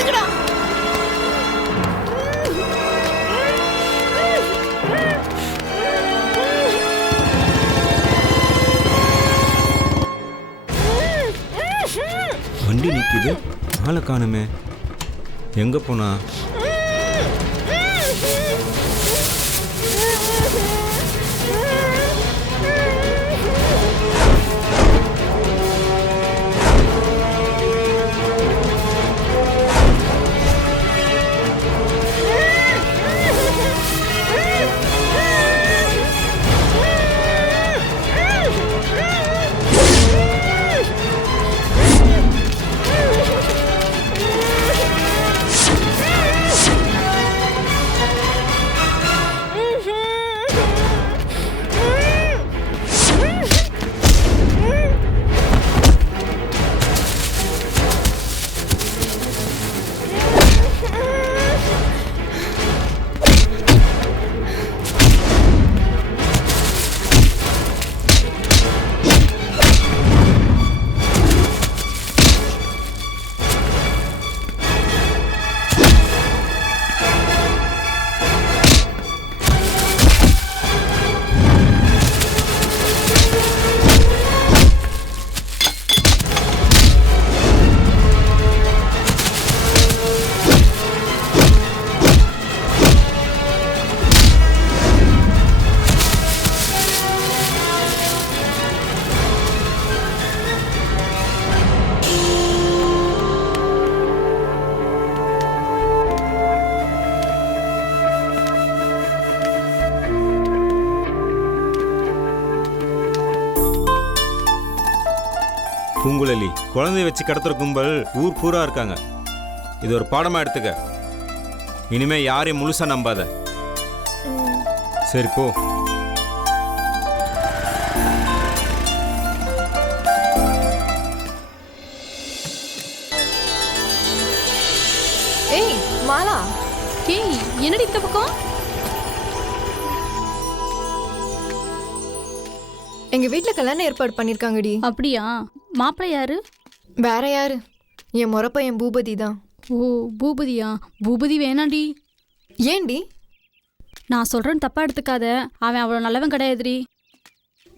விடுங்கடா. வண்டி நிக்குது, ஆளை காணுமே. எங்க போனா? பூங்குழலி, குழந்தைய வச்சு கடத்துற கும்பல் ஊர் பூரா இருக்காங்க. இது ஒரு பாடமா எடுத்துக்க. இனிமே யாரையும் முழுசா நம்பாத. சரி போ. ஏய் மாலா, ஏய் என்னடி இந்த பக்கம்? எங்க வீட்ல கல்யாணம் ஏற்பாடு பண்ணிருக்காங்கடி. அப்படியா? மாப்பிள்ளை யாரு? வேற யாரு, என் முறப்பையன் பூபதி தான். ஓ பூபதியா? பூபதி வேணாண்டி. ஏண்டி? நான் சொல்றேன்னு தப்பா எடுத்துக்காத, அவன் அவ்வளோ நல்லவன் கிடையாதுடி.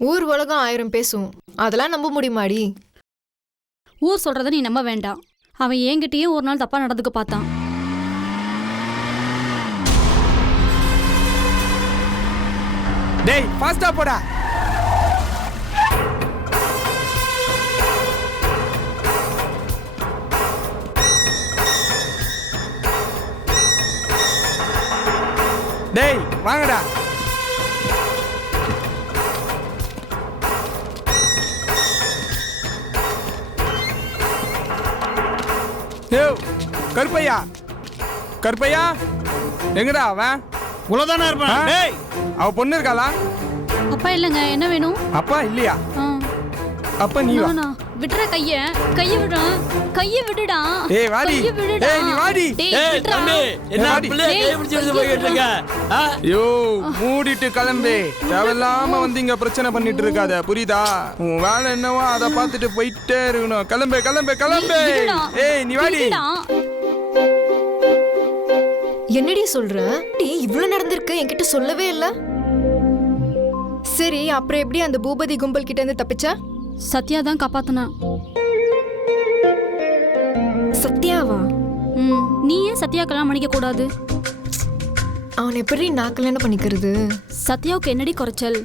ஊர் உலகம் 1000 பேசும், அதெல்லாம் நம்ப முடியுமாடி? ஊர் சொல்றத நீ நம்ப வேண்டாம். அவன் என்கிட்டயே ஒரு நாள் தப்பா நடந்துக்க பார்த்தான். டேய் ஃபாஸ்டா போடா. டேய் வாங்கடா. டேய் கருப்பையா, கருப்பையா எங்கடா அவன்? உலதானா இருப்பான். டேய் அவ பொண்ணு இருக்காளா? அப்பா இல்லைங்க, என்ன வேணும்? அப்பா இல்லையா? அப்ப நீ வா. நானா? விடுற கைய விடுறா, கைய விடுடா. ஏய் வாடி. கைய விடுடா. ஏய் நீ வாடி. ஏய் தம்பி, என்ன வாடி. பிள்ளை கை பிடிச்சு எடுத்து போயிட்டு இருக்க? யோ மூடிட்டு கிளம்பு. தேவையில்லாம வந்து இங்க பிரச்சனை பண்ணிட்டு இருக்காத, புரியுதா? உன் வேலை என்னவோ அதை பார்த்துட்டு போயிட்டே இருக்கணும். கிளம்பு கிளம்பு கிளம்பு. விடுடா. ஏய் நீ வாடி. விடுடா. என்னடி சொல்ற? இவ்ளோ நடந்திருக்கு, என்கிட்ட சொல்லவே இல்ல. சரி, அப்புறம் எப்படி அந்த பூபதி கும்பல் கிட்ட இருந்து தப்பிச்ச? சத்யா தான் காப்பாத்துனா. சத்யாவா? நீ ஏன் சத்யா கல்யாணம் பண்ணிக்க கூடாது? அவன் எப்படி நான் கல்யாணம் பண்ணிக்கிறது? சத்யாவுக்கு என்னடி குறைச்சல்?